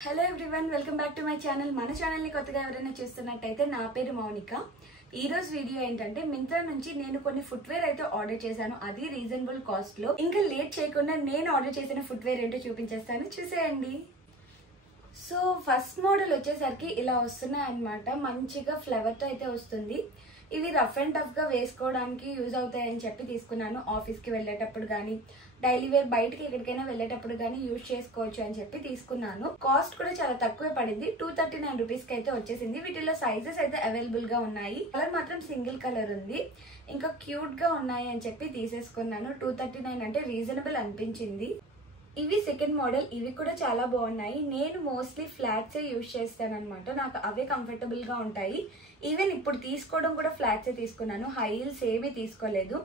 Hello everyone, welcome back to my channel. మన ఛానల్ని కొత్తగా ఎవరైనా చూస్తున్నట్టయితే నా పేరు మౌనిక. ఈ రోజు వీడియో ఏంటంటే మింత్రా నుంచి నేను కొన్ని ఫుట్వేర్ అయితే ఆర్డర్ చేశాను, అది రీజనబుల్ కాస్ట్ లో. ఇంకా లేట్ చేయకుండా నేను ఆర్డర్ చేసిన ఫుట్వేర్ ఏంటో చూపించేస్తాను, చూసేయండి. సో ఫస్ట్ మోడల్ వచ్చేసరికి ఇలా వస్తున్నాయి అన్నమాట. మంచిగా ఫ్లవర్ తో అయితే వస్తుంది. ఇవి రఫ్ అండ్ టఫ్ గా వేసుకోవడానికి యూజ్ అవుతాయని చెప్పి తీసుకున్నాను. ఆఫీస్ కి వెళ్ళేటప్పుడు కానీ, డైలీ వేర్ బయటకి ఎక్కడికైనా వెళ్ళేటప్పుడు కానీ యూజ్ చేసుకోవచ్చు అని చెప్పి తీసుకున్నాను. కాస్ట్ కూడా చాలా తక్కువే పడింది. 239 రూపీస్ కి అయితే వచ్చేసింది. వీటిలో సైజెస్ అయితే అవైలబుల్ గా ఉన్నాయి. కలర్ మాత్రం సింగిల్ కలర్ ఉంది. ఇంకా క్యూట్ గా ఉన్నాయి అని చెప్పి తీసేసుకున్నాను. 239 అంటే రీజనబుల్ అనిపించింది. ఇవి సెకండ్ మోడల్. ఇవి కూడా చాలా బాగున్నాయి. నేను మోస్ట్లీ ఫ్లాట్సే యూజ్ చేస్తాను అనమాట. నాకు అవే కంఫర్టబుల్ గా ఉంటాయి. ఈవెన్ ఇప్పుడు తీసుకోవడం కూడా ఫ్లాట్సే తీసుకున్నాను. హై హీల్స్ ఏమీ తీసుకోలేదు.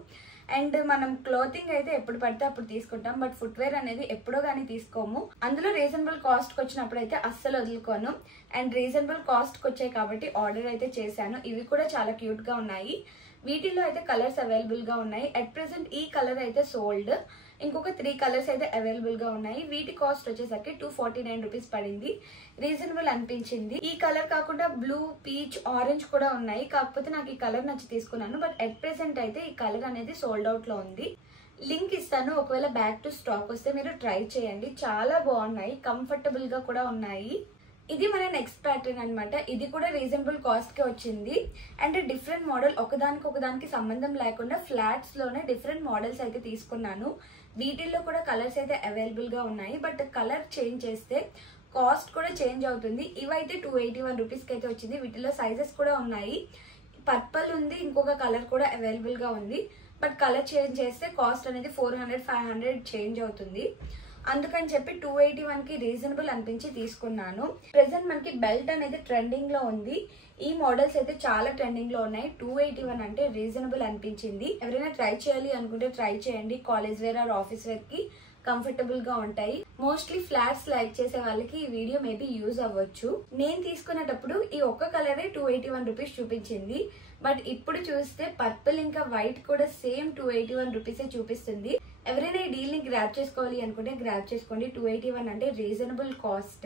అండ్ మనం క్లోతింగ్ అయితే ఎప్పుడు పడితే అప్పుడు తీసుకుంటాం, బట్ ఫుట్వేర్ అనేది ఎప్పుడో కానీ తీసుకోము. అందులో రీజనబుల్ కాస్ట్ కి వచ్చినప్పుడు అయితే అస్సలు వదులుకోను. అండ్ రీజనబుల్ కాస్ట్ కి వచ్చాయి కాబట్టి ఆర్డర్ అయితే చేశాను. ఇవి కూడా చాలా క్యూట్ గా ఉన్నాయి. వీటిల్లో అయితే కలర్స్ అవైలబుల్ గా ఉన్నాయి. అట్ ప్రెసెంట్ ఈ కలర్ అయితే సోల్డ్. ఇంకొక 3 కలర్స్ అయితే అవైలబుల్ గా ఉన్నాయి. వీటి కాస్ట్ వచ్చేసరికి 249 రూపీస్ పడింది. రీజనబుల్ అనిపించింది. ఈ కలర్ కాకుండా బ్లూ, పీచ్, ఆరెంజ్ కూడా ఉన్నాయి. కాకపోతే నాకు ఈ కలర్ నచ్చి తీసుకున్నాను. బట్ అట్ ప్రెసెంట్ అయితే ఈ కలర్ అనేది సోల్డ్ అవుట్ లో ఉంది. లింక్ ఇస్తాను, ఒకవేళ బ్యాక్ టు స్టాక్ వస్తే మీరు ట్రై చేయండి. చాలా బాగున్నాయి, కంఫర్టబుల్ గా కూడా ఉన్నాయి. ఇది మన నెక్స్ట్ ప్యాటర్న్ అనమాట. ఇది కూడా రీజనబుల్ కాస్ట్ కి వచ్చింది. అండ్ డిఫరెంట్ మోడల్, ఒకదానికి సంబంధం లేకుండా ఫ్లాట్స్ లోనే డిఫరెంట్ మోడల్స్ అయితే తీసుకున్నాను. వీటిల్లో కూడా కలర్స్ అయితే అవైలబుల్ గా ఉన్నాయి. బట్ కలర్ చేంజ్ చేస్తే కాస్ట్ కూడా చేంజ్ అవుతుంది. ఇవైతే 281 రూపీస్ కి అయితే వచ్చింది. వీటిలో సైజెస్ కూడా ఉన్నాయి. పర్పుల్ ఉంది, ఇంకొక కలర్ కూడా అవైలబుల్ గా ఉంది. బట్ కలర్ చేంజ్ చేస్తే కాస్ట్ అనేది 400-500 చేంజ్ అవుతుంది. అందుకని చెప్పి 281 కి రీజనబుల్ అనిపించి తీసుకున్నాను. ప్రెసెంట్ మనకి బెల్ట్ అనేది ట్రెండింగ్ లో ఉంది. ఈ మోడల్స్ అయితే చాలా ట్రెండింగ్ లో ఉన్నాయి. 281 అంటే రీజనబుల్ అనిపించింది. ఎవరైనా ట్రై చేయాలి అనుకుంటే ట్రై చేయండి. College where or office where కి కంఫర్టబుల్ గా ఉంటాయి. మోస్ట్లీ ఫ్లాట్స్ లైక్ చేసే వాళ్ళకి ఈ వీడియో మేబీ యూజ్ అవ్వచ్చు. నేను తీసుకునేటప్పుడు ఈ ఒక్క కలరే 281 రూపీస్ చూపించింది. బట్ ఇప్పుడు చూస్తే పర్పుల్ ఇంకా వైట్ కూడా సేమ్ 281 రూపీసే చూపిస్తుంది. ఎవరైనా ఈ డీల్ ని గ్రాబ్ చేసుకోవాలి అనుకుంటే గ్రాబ్ చేసుకోండి. 281 అంటే రీజనబుల్ కాస్ట్.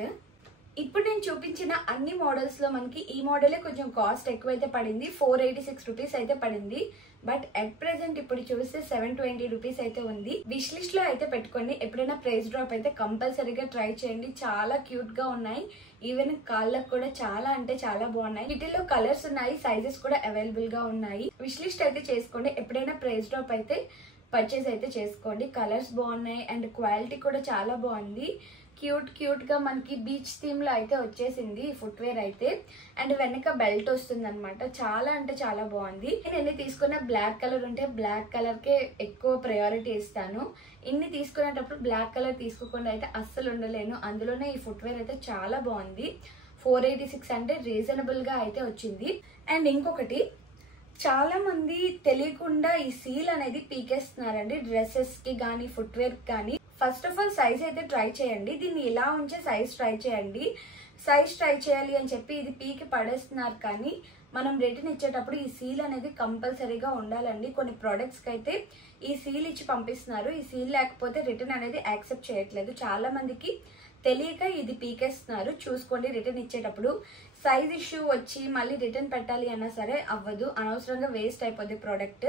ఇప్పుడు నేను చూపించిన అన్ని మోడల్స్ లో మనకి ఈ మోడలే కొంచెం కాస్ట్ ఎక్కువైతే పడింది. 486 రూపీస్ అయితే పడింది. బట్ అట్ ప్రెసెంట్ ఇప్పుడు చూస్తే 720 రూపీస్ అయితే ఉంది. విష్ లిస్ట్ లో అయితే పెట్టుకోండి. ఎప్పుడైనా ప్రైస్ డ్రాప్ అయితే కంపల్సరీగా ట్రై చేయండి. చాలా క్యూట్ గా ఉన్నాయి. ఈవెన్ కాళ్ళకు కూడా చాలా అంటే చాలా బాగున్నాయి. వీటిలో కలర్స్ ఉన్నాయి, సైజెస్ కూడా అవైలబుల్ గా ఉన్నాయి. విష్ లిస్ట్ అయితే చేసుకోండి. ఎప్పుడైనా ప్రైస్ డ్రాప్ అయితే పర్చేస్ అయితే చేసుకోండి. కలర్స్ బాగున్నాయి అండ్ క్వాలిటీ కూడా చాలా బాగుంది. క్యూట్ గా మనకి బీచ్ థీమ్ లో అయితే వచ్చేసింది ఈ ఫుట్వేర్ అయితే. అండ్ వెనక బెల్ట్ వస్తుంది అనమాట. చాలా అంటే చాలా బాగుంది. నేను తీసుకున్న బ్లాక్ కలర్ ఉంటే బ్లాక్ కలర్ కే ఎక్కువ ప్రయారిటీ ఇస్తాను. ఇన్ని తీసుకునేటప్పుడు బ్లాక్ కలర్ తీసుకోకుండా అయితే అస్సలు ఉండలేను. అందులోనే ఈ ఫుట్వేర్ అయితే చాలా బాగుంది. 486 అంటే రీజనబుల్ గా అయితే వచ్చింది. అండ్ ఇంకొకటి, చాలా మంది తెలియకుండా ఈ సీల్ అనేది పీకేస్తున్నారండి డ్రెస్సెస్ కి కానీ ఫుట్వేర్ కి కానీ. ఫస్ట్ ఆఫ్ ఆల్ సైజ్ అయితే ట్రై చేయండి. దీన్ని ఇలా ఉంచే సైజ్ ట్రై చేయండి. సైజ్ ట్రై చేయాలి అని చెప్పి ఇది పీకి పడేస్తున్నారు. కానీ మనం రిటర్న్ ఇచ్చేటప్పుడు ఈ సీల్ అనేది కంపల్సరీగా ఉండాలండి. కొన్ని ప్రొడక్ట్స్ కి అయితే ఈ సీల్ ఇచ్చి పంపిస్తున్నారు. ఈ సీల్ లేకపోతే రిటర్న్ అనేది యాక్సెప్ట్ చేయట్లేదు. చాలా మందికి తెలియక ఇది పీకేస్తున్నారు. చూసుకోండి రిటర్న్ ఇచ్చేటప్పుడు. సైజ్ ఇష్యూ వచ్చి మళ్ళీ రిటర్న్ పెట్టాలి అన్నా సరే అవ్వదు. అనవసరంగా వేస్ట్ అయిపోద్ది ప్రోడక్ట్.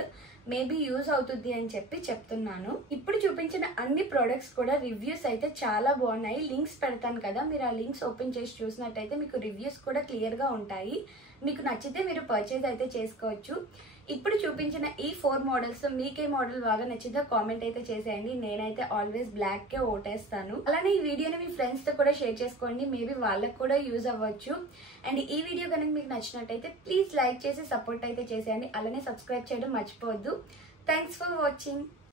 మేబీ యూజ్ అవుతుంది అని చెప్పి చెప్తున్నాను. ఇప్పుడు చూపించిన అన్ని ప్రొడక్ట్స్ కూడా రివ్యూస్ అయితే చాలా బాగున్నాయి. లింక్స్ పెడతాను కదా, మీరు ఆ లింక్స్ ఓపెన్ చేసి చూసినట్టయితే మీకు రివ్యూస్ కూడా క్లియర్ గా ఉంటాయి. మీకు నచ్చితే మీరు పర్చేజ్ అయితే చేసుకోవచ్చు. ఇప్పుడు చూపించిన ఈ 4 మోడల్స్ లో మీకే మోడల్ బాగా నచ్చిందో కామెంట్ అయితే చేసేయండి. నేనైతే ఆల్వేస్ బ్లాక్ కే ఓటేస్తాను. అలానే ఈ వీడియోని మీ ఫ్రెండ్స్ తో కూడా షేర్ చేసుకోండి. మేబీ వాళ్ళకి కూడా యూజ్ అవ్వచ్చు. అండ్ ఈ వీడియో కనుక మీకు నచ్చినట్టయితే ప్లీజ్ లైక్ చేసి సపోర్ట్ అయితే చేసేయండి. అలానే సబ్స్క్రైబ్ చేయడం మర్చిపోవద్దు. Thanks for watching.